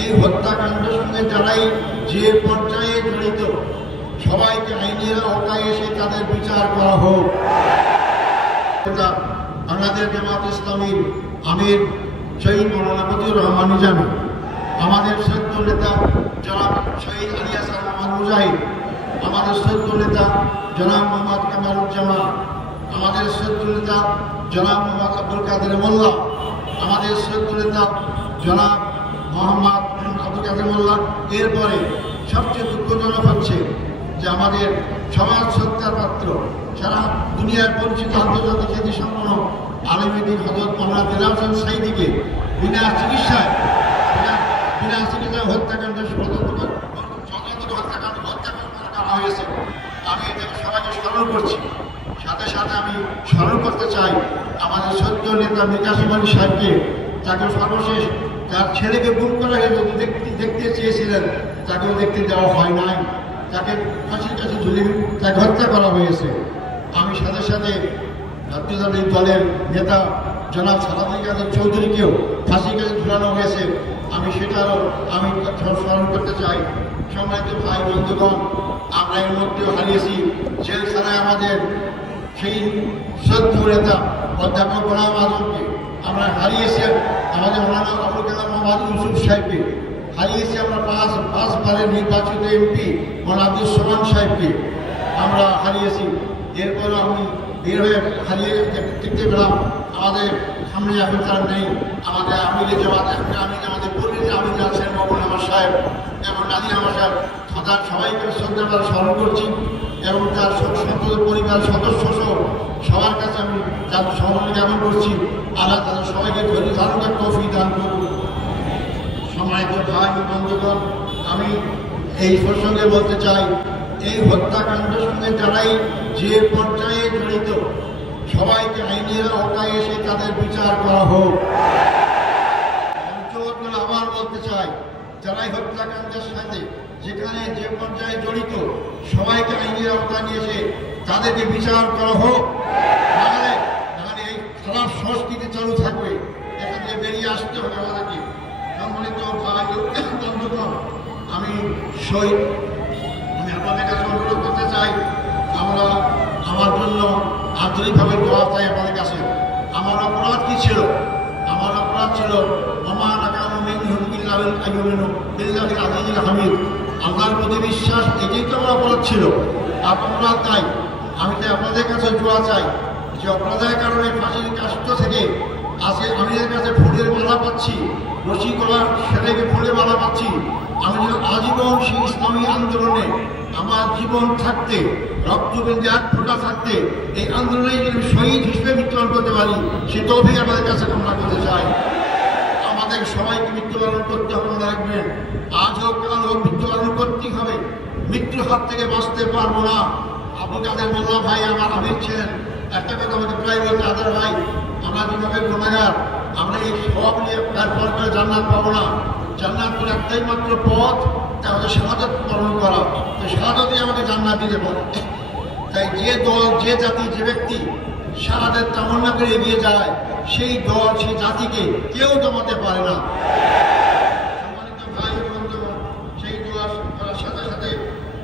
এই হত্যাকাণ্ডের সঙ্গে যারাই যে পর্যায়ে জড়িত সবাইকে আইনের আওতায় এসে তাদের বিচার করা হোক। বাংলাদেশ জামাত ইসলামীর আমির শহীদ মৌলানা মতিউর রহমান নিজামী, আমাদের শ্রদ্ধ নেতা জনাব শহীদ আলী হাসান মোহাম্মদ মুজাহিদ, আমাদের শ্রদ্ধ নেতা জনাব মোহাম্মদ কামারুজ্জামান, আমাদের শ্রদ্ধ নেতা জনাব মোহাম্মদ আব্দুল কাদের মোল্লা, আমাদের শ্রদ্ধ নেতা জনাব মোহাম্মদ আব্দুল কাদের মোল্লা। এরপরে সবচেয়ে দুঃখজনক হচ্ছে যে আমাদের সমাজ সত্যার পাত্র সারা দুনিয়ার পরিচিত আন্তর্জাতিক খ্যাতিসম্পন্ন আলেমুদ্দিন হযরত মাওলানা দিলওয়ার হোসেন সাঈদীকে বিনা চিকিৎসায় হত্যাকাণ্ডের করা হয়েছে। আমি এটাকে সবাইকে স্মরণ করছি। সাথে সাথে আমি স্মরণ করতে চাই আমাদের সদ্য নেতা মির্জা কাসেম আলী সাহেবকে, তাকে সর্বশেষ তার ছেলেকে গুম করা হয়ে যদি দেখতে চেয়েছিলেন তাকেও দেখতে দেওয়া হয় নাই, তাকে ফাঁসির কাছে ঝুলিয়ে তাকে হত্যা করা হয়েছে। আমি সাথে সাথে জাতীয়তাবাদী দলের নেতা জনাব সালাউদ্দিন কাদের চৌধুরীকেও ফাঁসির কাছে ঝুলানো হয়েছে, আমি সেটারও আমি স্মরণ করতে চাই। সম্মানিত ভাই বন্ধুগণ, আমরা এর মধ্যেও হারিয়েছি জেলখানায় আমাদের সেই শ্রদ্ধ নেতা অধ্যাপক গোলাম আজমকে, আমরা হারিয়েছি আমাদের মৌলানা আবুল কালাম মোহাম্মদ ইউসুফ সাহেবকে, হারিয়েছি আমরা পাঁচবারের নির্বাচিত এমপি মৌলানা আব্দুল সোমান সাহেবকে আমরা হারিয়েছি। এরপরও আমি বের হয়ে হারিয়ে দেখতে পেলাম আমাদের সামনে এখন তার নেই, আমাদের আমিরে জামাত আমাদের পূর্বে আমির আছেন মকবুল আহমদ সাহেব এবং নাদির আহমদ সাহেব, তার সবাইকে শ্রদ্ধা স্মরণ করছি এবং তার পরিবার সদস্য সহ সবার কাছে আমি তার সহমত জ্ঞাপন করছি। আল্লাহ তাদের সবাইকে ধৈর্য ধারণ করে তৌফিক দান করুন। সম্মানিত ভাই বন্ধুগণ, আমি এই প্রসঙ্গে বলতে চাই, এই হত্যাকাণ্ডের সঙ্গে যারাই যে পর্যায়ে জড়িত সবাইকে আইনের আওতায় এসে তাদের বিচার করা হোক। আবার বলতে চাই, যারাই হত্যাকাণ্ডের সাথে যেখানে যে পর্যায়ে জড়িত সবাইকে আইনের আওতায় নিয়ে এসে তাদেরকে বিচার করা হোক। নাহলে এই খারাপ সংস্কৃতি চালু থাকবে, এখান থেকে বেরিয়ে আসতে হবে আমাদেরকে। সম্মানিত ভাই বন্ধুগণ, আমি আপনাদের কাছে অনুরোধ করতে চাই, আমরা আমার জন্য আন্তরিকভাবে দোয়া চাই আপনাদের কাছে। আমার অপরাধ কি ছিল? আমার অপরাধ ছিল হামিদ, আল্লাহর প্রতি বিশ্বাস, এটাই তো আমার অপরাধ ছিল। অপরাধ নাই, আমি তো আপনাদের কাছে দোয়া চাই যে অপরাধের কারণে ফাঁসির কাষ্ট থেকে আজকে আমি এর কাছে ফুলের মালা পাচ্ছি, রসিকলার ছেলেকে ফুলের মালা পাচ্ছি। আমি যেন আজীবন সেই ইসলামী আন্দোলনে আমার জীবন থাকতে, রক্তবিন্দু এক ফোঁটা থাকতে এই আন্দোলনে যদি শহীদ হিসেবে মৃত্যুবরণ করতে পারি, সে তৌফিক আমাদের কাছে কামনা করতে চাই। আমাদের সবাইকে মৃত্যুবরণ করতে হবে, মনে রাখবেন, আজ হোক কাল হোক মৃত্যুবরণ করতেই হবে। মৃত্যুর হাত থেকে বাঁচতে পারবো না। আব্দুল কাদের মোল্লা ভাই আমার আমির ছিলেন, একটা কথা আমাদের প্রায় বলতে, আদার ভাই আমরা যেভাবে গুণাগার, আমরা এই সব নিয়ে তারপর করে জান্নাত পাবো না। জান্নাতের একটাই মাত্র পথ, তা আমাদের শাহাদাত বরণ করা। তো শাহাদাতই আমাকে জান্নাত দিতে পারে। তাই যে দল, যে জাতি, যে ব্যক্তি শাহাদাত তামান্না করে এগিয়ে যায়, সেই দল, সেই জাতিকে কেউ দমাতে পারে না। সম্মানিত ভাই বন্ধুগণ, সেই দোয়া করার সাথে সাথে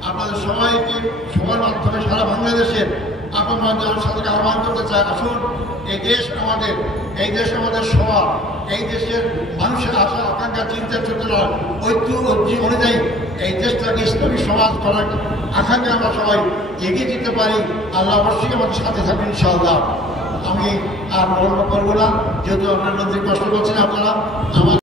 আপনাদের সবাইকে সবার মাধ্যমে সারা বাংলাদেশের আপনার সাথে আহ্বান করতে চাই, আসুন এই দেশ আমাদের, এই দেশ আমাদের সবার, এই দেশের মানুষের আশা আকাঙ্ক্ষা চিন্তা চেতনা ঐক্য অনুযায়ী এই দেশটাকে ইসলামী সমাজ করার আকাঙ্ক্ষা আমরা সবাই এগিয়ে যেতে পারি। আল্লাহ অবশ্যই আমাদের সাথে থাকবেন ইনশাআল্লাহ। আমি আর বর্ণনা করবো না, যেহেতু আপনার মধ্যে কষ্ট করছেন আপনারা। আমার